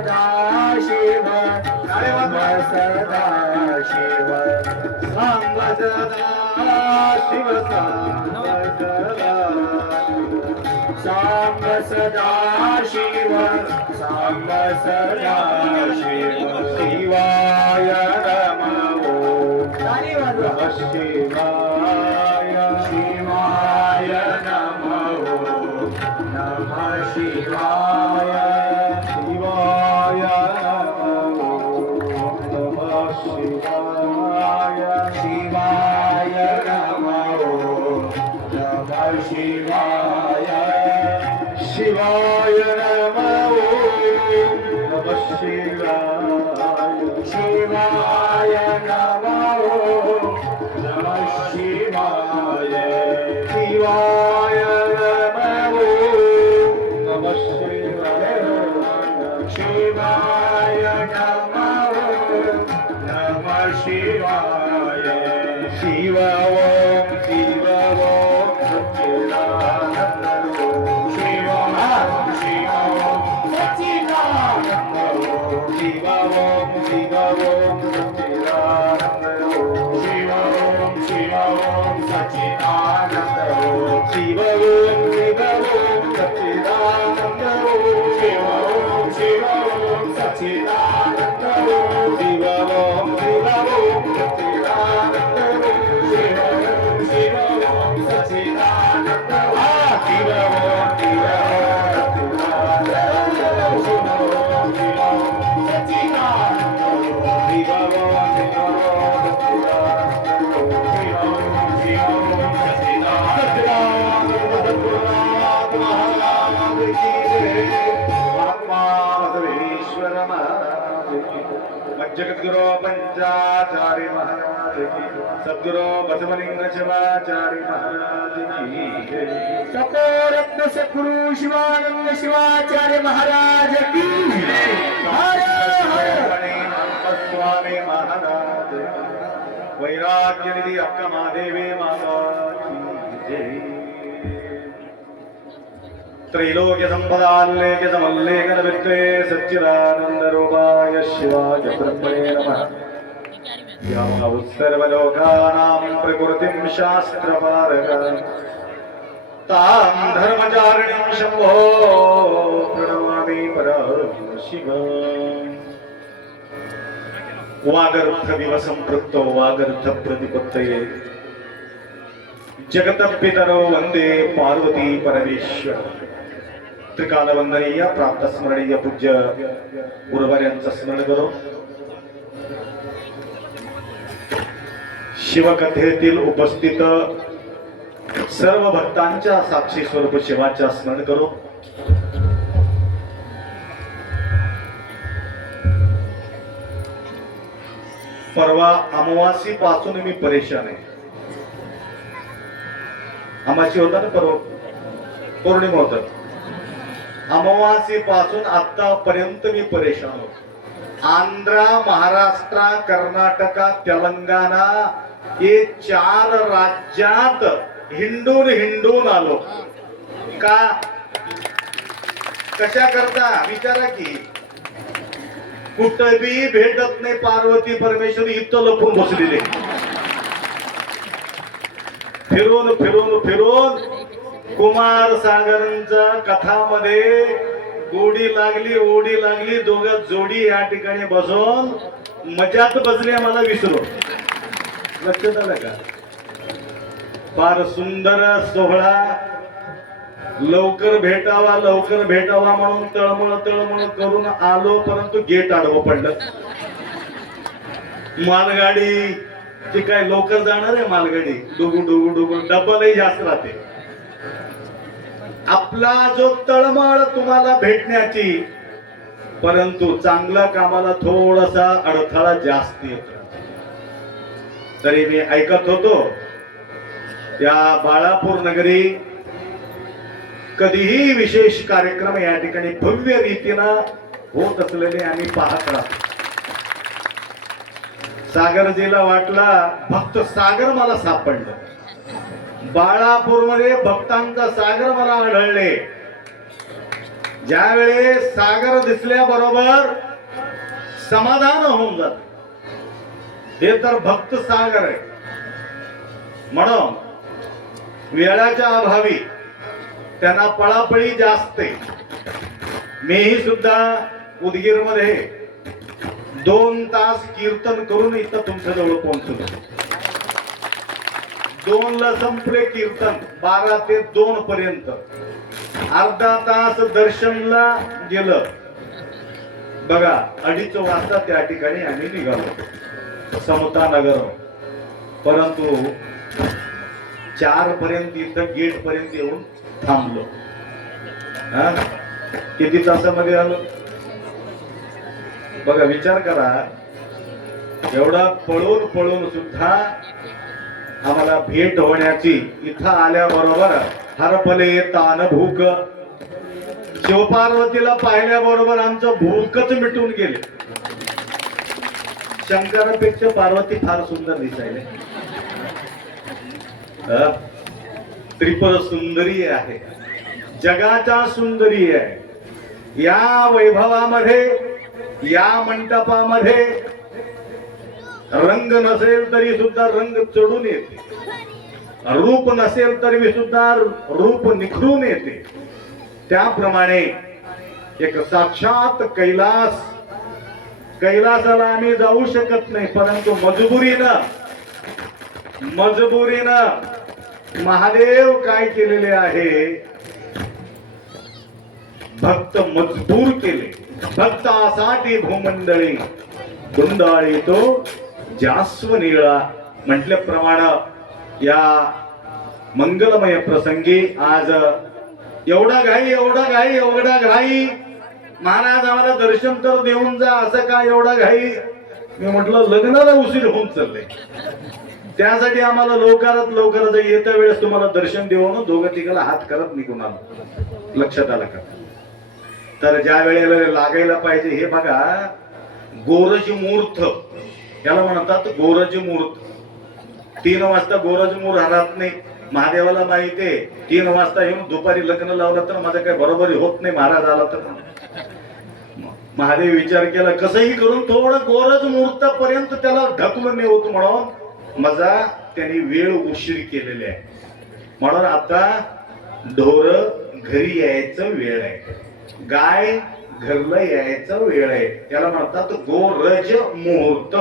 सदा शिव सांब सदा शिव सांब सदा शिव सांब सदा शिव सांब सदा शिव शिवाय नमो नमः शिवाय शिवाय नमो नमः शिवाय शिवाय नमो नमः शिवाय शिवाय नमो नमः शिवाय शिवाय नमो नमः शिवाय शिवाय नमो नमः शिवाय शिवाय नमो नमः शिवाय शिवाय नमो नमः शिवाय शिव ओम शिव ओम सच्चिदानंद शिव शिव ओम सच्चिदानंद शिव ओम सच्चिदानंद शिव ओम सच्चिदानंद शिव ओम सच्चिदानंद शिव ओम सच्चिदानंद शिव ओम सच्चिदानंद शिव ओम सच्चिदानंद शिव जगद्गुरु पंचाचार्य महाराज की सद्गुरु बसवलिंग शिवाचार्य महाराज की सतरत्न सद्गुरु शिवानंद शिवाचार्य महाराज की हर हर स्वामी महाराज वैराग्य निधि अक्का महादेवी माता की जय त्रैलोक्य संपदाल्लेख्य समल्लेखन वित्ते सच्चिदानंद रूपाय शिवाय ब्रह्मणे नमः यावः सर्वलोकानां प्रकृतिं शास्त्रपारकं तां धर्मचारिणीं शम्भो प्रणमामि परमशिवम् वागर्थमिव सम्पृक्तो वागर्थ प्रतिपत्तये जगतपितरो वंदे पार्वती परमेश्वर त्रिकालवंदनीय प्राप्त स्मरणीय पूज्य गुरुवर्यांचं स्मरण करो शिवकथेतील उपस्थित सर्व भक्तांच्या साक्षी स्वरूप शिवाच्या स्मरण करो परवा अमावासी पासून मी परेशान आहे अमावासी होता ना परवा पौर्णिमा होता अमावासी पासून आतापर्यंत मी परेशान होतो आंध्र महाराष्ट्र कर्नाटक तेलंगणा हे 4 राज्यात हिंडून आलो का कशा करता विचारा की कुठबी भेटत नाही पार्वती परमेश्वर इथं लपून बसलेले फिरून कुमार सागरांच्या कथामध्ये ओढी लागली दोघं जोडी या ठिकाणी बसून मजात बसले मला विसरू लक्षात आलं का फार सुंदर सोहळा लवकर भेटावा म्हणून तळमळ करून आलो परंतु गेट आडवं पडलं मालगाडी ती काय लवकर जाणार आहे मालगाडी डुगू डबलही जास्त राहते आपला जो तळमळ तुम्हाला भेटण्याची परंतु चांगल्या कामाला थोडासा अडथळा जास्त येतो तरी मी ऐकत होतो त्या बाळापूर नगरी कधीही विशेष कार्यक्रम या ठिकाणी भव्य रीतीनं होत असलेले आम्ही पाहत राहतो सागरजीला वाटला भक्त सागर मला सापडलं बाळापूर मध्ये भक्तांचा सागर मला आढळले ज्या वेळेस सागर दिसल्याबरोबर समाधान होऊन जात, हे तर भक्त सागर आहे. म्हणून वेळाच्या अभावी त्यांना पळापळी जास्त आहे. मीही सुद्धा उदगीर मध्ये 2 तास कीर्तन करून इथं तुमच्या जवळ पोहोचलो. 2 ला संपले कीर्तन, 12 ते 2 पर्यंत अर्धा तास दर्शनला गेलं. बघा 2:30 वाजता त्या ठिकाणी आम्ही निघालो समता नगर. परंतु 4 पर्यंत इथं गेट पर्यंत येऊन थांबलो. किती तासामध्ये आलो बघा, विचार करा. एवढा पळून पळून सुद्धा आम्हाला भेट होण्याची, इथं आल्याबरोबर हरपले तान भूक, शिवपार्वतीला पाहिल्याबरोबर आमचं भूकच मिटून गेले. शंकरापेक्षा पार्वती फार सुंदर दिसायले. त्रिपुर सुंदरी आहे, जगाच्या सुंदरी आहे. या वैभवामध्ये, या मंडपामध्ये रंग नसेल तरी सुद्धा रंग चढून येते, रूप नसेल तरी सुद्धा रूप निखरून येते. त्याप्रमाणे एक साक्षात कैलास, कैलासाला आम्ही जाऊ शकत नाही, परंतु मजबुरीनं महादेव काय केलेले आहे, भक्त मजबूर केले. भक्तासाठी भूमंडळी गुंडाळी तो जास्व निळा म्हटल्याप्रमाणे या मंगलमय प्रसंगी आज एवढा घाई महाराज आम्हाला दर्शन तर देऊन जा, असं काय एवढा घाई. मी म्हटलं लग्नाला उशीर होऊन चालले, त्यासाठी आम्हाला लवकरात येत्या वेळेस तुम्हाला दर्शन देऊन दोघं तिघाला हात करत निघून आलो. लक्षात आलं का? तर ज्या वेळेला लागायला पाहिजे, हे बघा गोरज मुहूर्त याला म्हणतात. गोरज मुहूर्त 3 वाजता गोरज मुहूर्त राहत नाही. महादेवाला माहिती आहे 3 वाजता येऊन दुपारी लग्न लावलं तर माझं काही बरोबरी होत नाही. महाराज आला तर महादेव विचार केला कसंही करून थोडं गोरज मुहूर्तापर्यंत त्याला ढकलून नाही होत, म्हणून माझा त्यांनी वेळ उशीर केलेली आहे. म्हणून आता ढोर घरी यायचं वेळ आहे, गाय घरला यायचं वेळ आहे. त्याला म्हणतात गोरज मुहूर्त.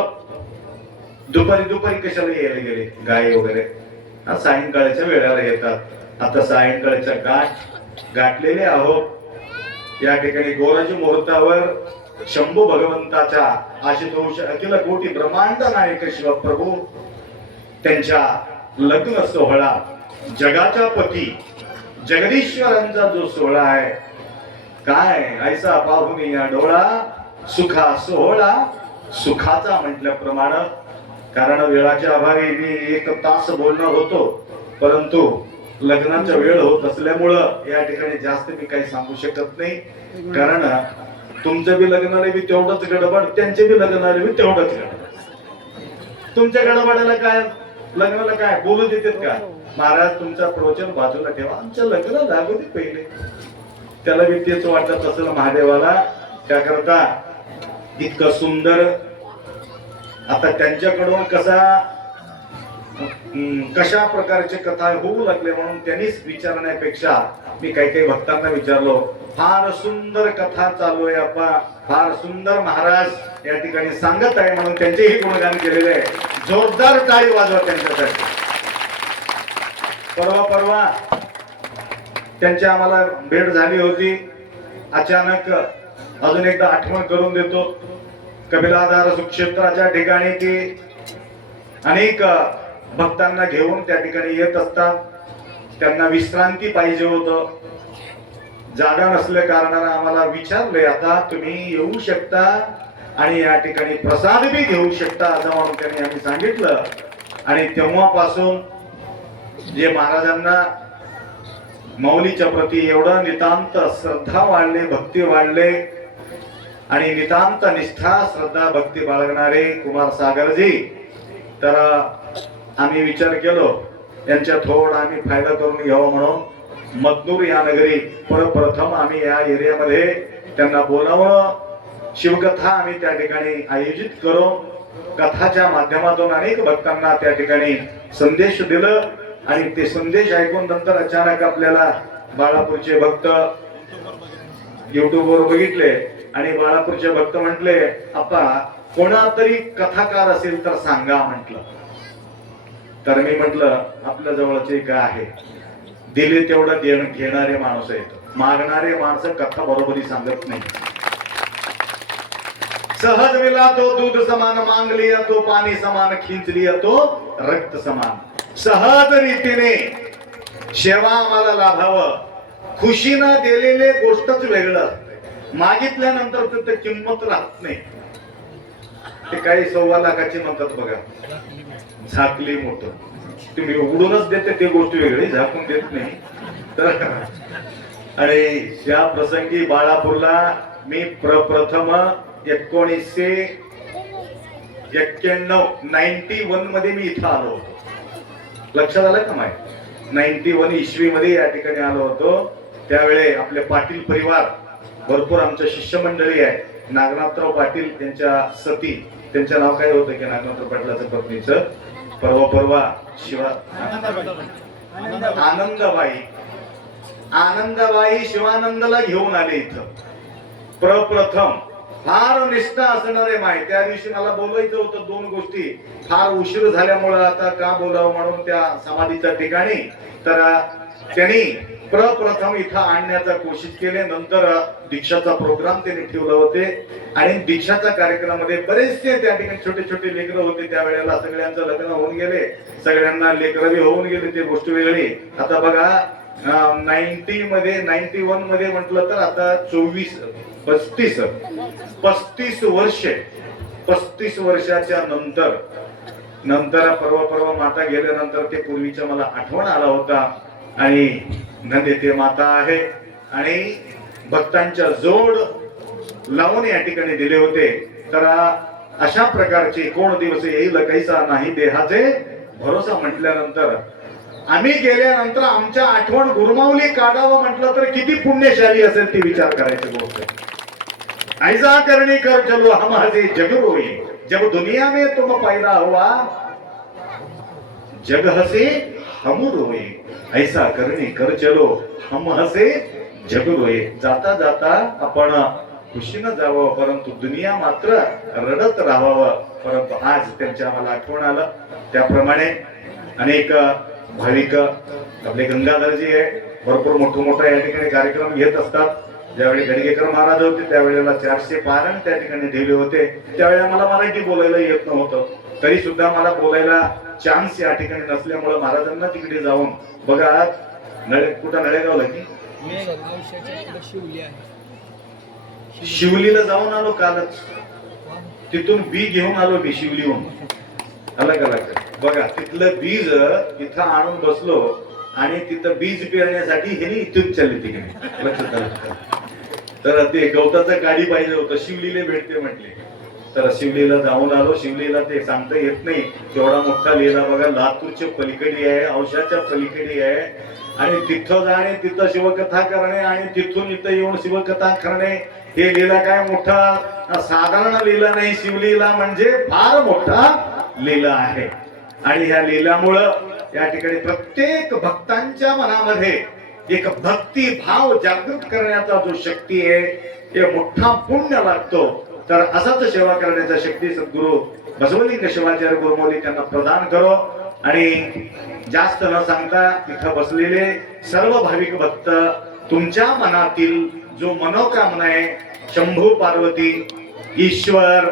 दुपारी कशाला यायला गेले गाय वगैरे, सायंकाळच्या वेळेला येतात. आता सायंकाळच्या गाठलेले आहोत. या ठिकाणी गोरज मुहूर्तावर शंभू भगवंताच्या आशुतोष अखिल कोटी ब्रह्मांड नायक शिवप्रभू त्यांच्या लग्न सोहळा, जगाच्या पती जगदीश्वरांचा जो सोहळा आहे, काय ऐसा पाहून या डोळा सुखा सोहळा सुखाचा म्हटल्याप्रमाणे. कारण वेळाच्या अभावी मी 1 तास बोलणार होतो, परंतु लग्नाचा वेळ होत असल्यामुळं या ठिकाणी जास्त मी काही सांगू शकत नाही. कारण तुमचं बी लग्नाला बी तेवढंच गडबड, त्यांचे बी लग्नाला बी तेवढंच गडबड. तुमच्या गडबडाला काय, लग्नाला काय बोलू देतात का? महाराज तुमचा प्रवचन बाजूला ठेवा, आमचं लग्न लागू दे पहिले. त्याला बी तेच वाटत असेल महादेवाला. त्याकरता इतकं सुंदर आता त्यांच्याकडून कशा प्रकारचे कथा होऊ लागले, म्हणून त्यांनीच विचारण्यापेक्षा मी काही भक्तांना विचारलो. फार सुंदर कथा चालू आहे अप्पा, फार सुंदर महाराज या ठिकाणी सांगत आहे, म्हणून त्यांचेही गुणगान केलेले आहे. जोरदार टाळी वाजवा त्यांच्यासाठी. परवा त्यांची आम्हाला भेट झाली होती. अचानक अजून एकदा आठवण करून देतो. कपिलाधार सुक्षेत्राच्या ठिकाणी ती अनेक भक्तांना घेऊन त्या ठिकाणी येत असतात. त्यांना विश्रांती पाहिजे होतं, जागा नसल्या कारणाने आम्हाला विचारले आता तुम्ही येऊ शकता आणि या ठिकाणी प्रसाद बी घेऊ शकता असं म्हणून त्यांनी आम्ही सांगितलं. आणि तेव्हापासून जे महाराजांना माऊलीच्या प्रती एवढं नितांत श्रद्धा वाढले, भक्ती वाढले आणि नितांत निष्ठा श्रद्धा भक्ती बाळगणारे कुमार सागरजी. तर आम्ही विचार केलो यांच्या थोडा आम्ही फायदा करून घ्यावा, म्हणून मदनूर या नगरी प्रथम आम्ही या एरियामध्ये त्यांना बोलावं, शिवकथा आम्ही त्या ठिकाणी आयोजित करू, कथाच्या माध्यमातून अनेक भक्तांना त्या ठिकाणी संदेश दिलं आणि ते संदेश ऐकून नंतर अचानक आपल्याला बाळापूरचे भक्त युट्यूबवर बघितले आणि बाळापूरचे भक्त म्हटले, आपा कोणातरी कथाकार असेल तर सांगा म्हटलं. तर मी म्हटलं आपल्या जवळचे काय आहे, दिले तेवढं घेणारे माणूस आहेत, मागणारे माणसं कथा बरोबरी सांगत नाही. सहज मिला तो दूध समान, मांग लिया तो पाणी समान, खिंच लिया तो रक्त समान. सहज रीतीने सेवा आम्हाला लाभावं, खुशीनं दिलेले गोष्टच वेगळं, मागितल्यानंतर तिथे किंमत राहत नाही. ते काही 1.25 लाखाची म्हणतात बघा, झाकली मोठं, तुम्ही उघडूनच देते ते गोष्ट वेगळी, झाकून देत नाही. तर आणि त्या प्रसंगी बाळापूरला मी प्रथम 1991 मध्ये मी इथं आलो होतो. लक्षात आलं का माय? 91 इसवी मध्ये या ठिकाणी आलो होतो. त्यावेळी आपले पाटील परिवार भरपूर, आमच्या शिष्यमंडळी आहे, नागनाथराव पाटील त्यांच्या सती, त्यांचं नाव काय होतं की नागनाथराव पाटलाचं पत्नीचं, परवा आनंदबाई शिवानंदला घेऊन आले इथं. प्रथम फार निष्ठा असणारे माय, त्या दिवशी मला बोलायचं होतं 2 गोष्टी, फार उशीर झाल्यामुळे आता का बोलावं म्हणून त्या समाधीच्या ठिकाणी, तर त्यांनी प्रथम इथं आणण्याचा कोशिश केले. नंतर दीक्षाचा प्रोग्राम त्यांनी ठेवले होते आणि दीक्षाच्या कार्यक्रमामध्ये बरेचसे त्या ठिकाणी छोटे छोटे लेकरं होते. त्यावेळेला सगळ्यांचं लग्न होऊन गेले, सगळ्यांना लेकरं होऊन गेले, ते गोष्ट वेगळी. आता बघा 91 मध्ये म्हटलं तर आता 35 वर्षाच्या नंतर परवा माता गेल्यानंतर ते पूर्वीच्या मला आठवण आला होता. आणि नदी ते माता आहे आणि भक्तांच्या जोड लावून या ठिकाणी दिले होते. तर अशा प्रकारचे कोण दिवस येईल कैसा नाही देहाचे भरोसा म्हटल्यानंतर आम्ही गेल्यानंतर आमच्या आठवण गुरमावली काढावं म्हटलं तर किती पुण्यशाली असेल ती विचार करायची गोष्ट. ऐसा करणी कर चलो हम हसे जग रोई, जब दुनिया में तुम पैदा हुआ जग हसे हम रोई. ऐसा करणी कर चलो हम हसे जग रोई. जाता जाता आपण खुशीनं जावं, परंतु दुनिया मात्र रडत राहावं. परंतु आज त्यांच्या मला आठवण आलं. त्याप्रमाणे अनेक भाविक आपले गंगाधरजी आहे, भरपूर मोठा या ठिकाणी कार्यक्रम घेत असतात. ज्यावेळी गडगेकर महाराज होते त्यावेळेला 400 पारण त्या ठिकाणी ठेवले होते. त्यावेळेला मला मराठी बोलायला येत नव्हतं, तरी सुद्धा मला बोलायला चान्स या ठिकाणी नसल्यामुळे महाराजांना तिकडे जाऊन बघा, कुठं नळेगावला की शिवलीला जाऊन आलो कालच, तिथून बी घेऊन आलो मी शिवलीहून. अलग बघा, तिथलं बीज इथं आणून बसलो आणि तिथं बीज पेरण्यासाठी हे इथून चालले तिकडे. लक्षात आलं? तर ते गवताचं गाडी पाहिजे होतं, शिवलीला भेटते म्हटले. तर शिवलीला जाऊन आलो. शिवलीला ते सांगता येत नाही, तेवढा मोठा लिहिला बघा, लातूरच्या पलीकडे आहे, औषधाच्या पलीकडे आहे. आणि तिथं जाणे, तिथं शिवकथा करणे आणि तिथून इथं येऊन शिवकथा करणे, हे लिहिला काय मोठा साधारण लिहिला नाही. शिवलीला म्हणजे फार मोठा लिहिला आहे. आणि ह्या लिहिल्यामुळं या ठिकाणी प्रत्येक भक्तांच्या मनामध्ये एक भक्ती भाव जागृत करण्याचा जो शक्ती आहे, ते मोठा पुण्य लागतो. तर असाच सेवा करण्याचा शक्ती सद्गुरु बसवलिंग शिवाचार्य गुरुमौली त्यांना प्रदान करो. आणि जास्त न सांगता इथं बसलेले सर्व भाविक भक्त, तुमच्या मनातील जो मनोकामना आहे, शंभू पार्वती ईश्वर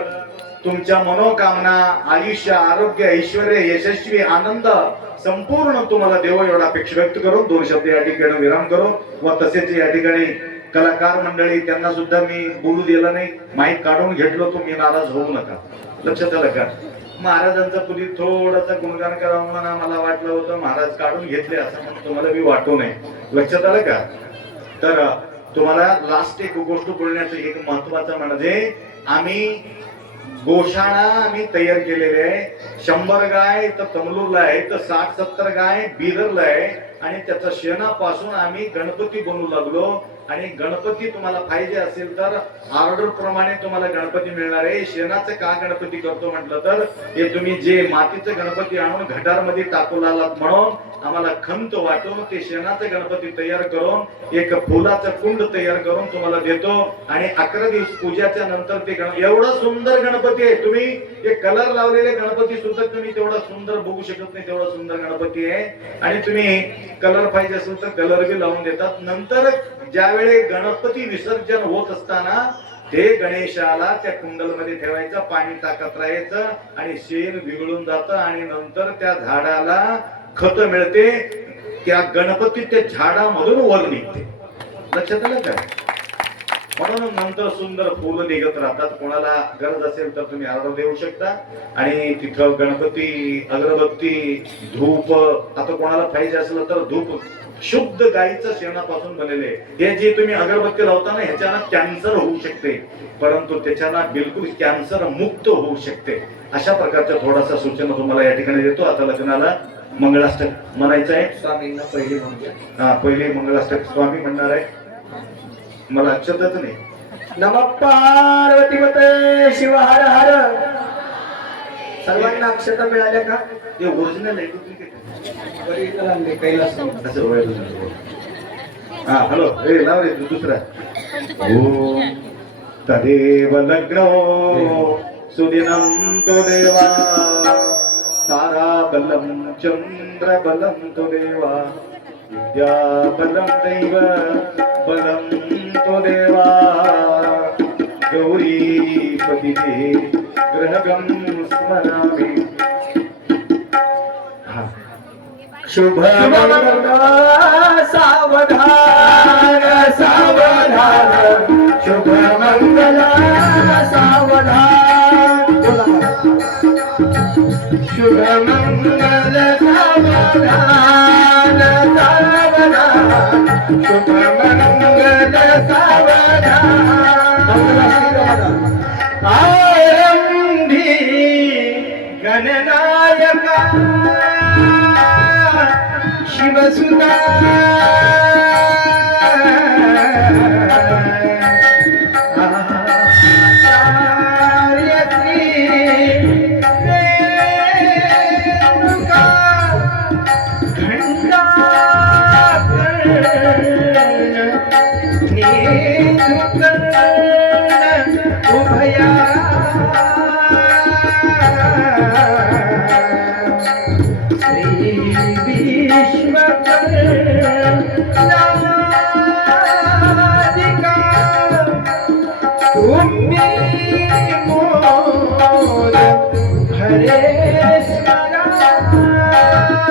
तुमच्या मनोकामना, आयुष्य, आरोग्य, ऐश्वर्य, यशस्वी, आनंद संपूर्ण तुम्हाला देव एवढा अपेक्षा व्यक्त करून 2 शब्द या ठिकाणी विराम करो. व तसेच या ठिकाणी कलाकार मंडळी, त्यांना सुद्धा मी बोलू दिलं नाही, माईक काढून घेतलो, तुम्ही नाराज होऊ नका. लक्षात आलं का? महाराजांचा पुढे थोडासा गुणगान करावं म्हणून मला वाटलं होतं, महाराज काढून घेतले असं म्हणून तुम्हाला मी वाटू नये. लक्षात आलं का? तर तुम्हाला लास्ट एक गोष्ट बोलण्याचं एक महत्वाचं म्हणजे, आम्ही गोशाळा आम्ही तयार केलेले आहे. 100 गाय तर तमलूरला आहे, तर 60-70 गाय बिदरला आहे. आणि त्याच्या शेणापासून आम्ही गणपती बनवू लागलो. आणि गणपती तुम्हाला पाहिजे असेल तर ऑर्डर प्रमाणे तुम्हाला गणपती मिळणार आहे. शेणाचं का गणपती करतो म्हटलं तर हे तुम्ही जे मातीचं गणपती आणून घटारमध्ये टाकू लागलात म्हणून आम्हाला खंत वाटून ते शेणाचं गणपती तयार करून एक फुलाचं कुंड तयार करून तुम्हाला देतो. आणि 11 दिवस पूजाच्या नंतर ते एवढा सुंदर गणपती आहे. तुम्ही ते कलर लावलेले गणपती सुद्धा तुम्ही तेवढा सुंदर बघू शकत नाही, तेवढा सुंदर गणपती आहे. आणि तुम्ही कलर पाहिजे असेल तर कलर बी लावून देतात. नंतर ज्यावेळी गणपती विसर्जन होत असताना ते गणेशाला त्या कुंडलमध्ये ठेवायचं, पाणी टाकत राहायचं आणि शेण विघळून जातं. आणि नंतर त्या झाडाला खत मिळते. त्या गणपती त्या झाडामधून वर निघते. लक्षात आलं का? म्हणून नंतर सुंदर फुलं निघत राहतात. कोणाला गरज असेल तर तुम्ही ऑर्डर देऊ शकता. आणि तिथं गणपती, अगरबत्ती, धूप, आता कोणाला पाहिजे असलं तर धूप शुद्ध गाईच्या शेणापासून बनलेले. हे जे तुम्ही अगरबत्ती लावताना ह्याच्यानं कॅन्सर होऊ शकते, परंतु त्याच्यानं बिलकुल कॅन्सर मुक्त होऊ शकते. अशा प्रकारच्या थोडासा सूचना तुम्हाला या ठिकाणी देतो. आता लग्नाला मंगळाष्टक म्हणायचं आहे. स्वामींना पहिले म्हणजे पहिले मंगळाष्टक स्वामी म्हणणार आहे. मला अक्षतच नाही. नमः पार्वतीपते शिव हर हर. सर्वांना अक्षता मिळाल्या का? ते ओरिजिनल आहे, डुप्लिकेट आहे. कैलास हॅलो, ए लाव रे दुसरा. ओम तदेव लग्नो सुदिनं तो देवा ताराबलं चंद्रबलं तो देवा विद्याबलं दैव बलं तो देवा गौरीपतिते ग्रहगं स्मरामि. शुभ मंगल सावधान सावधान शुभ मंगल सावधान शुभ मंगल सावधान सावधान शुभ मंगल सावधान. आरंभी गणनायका शिवसुता हरे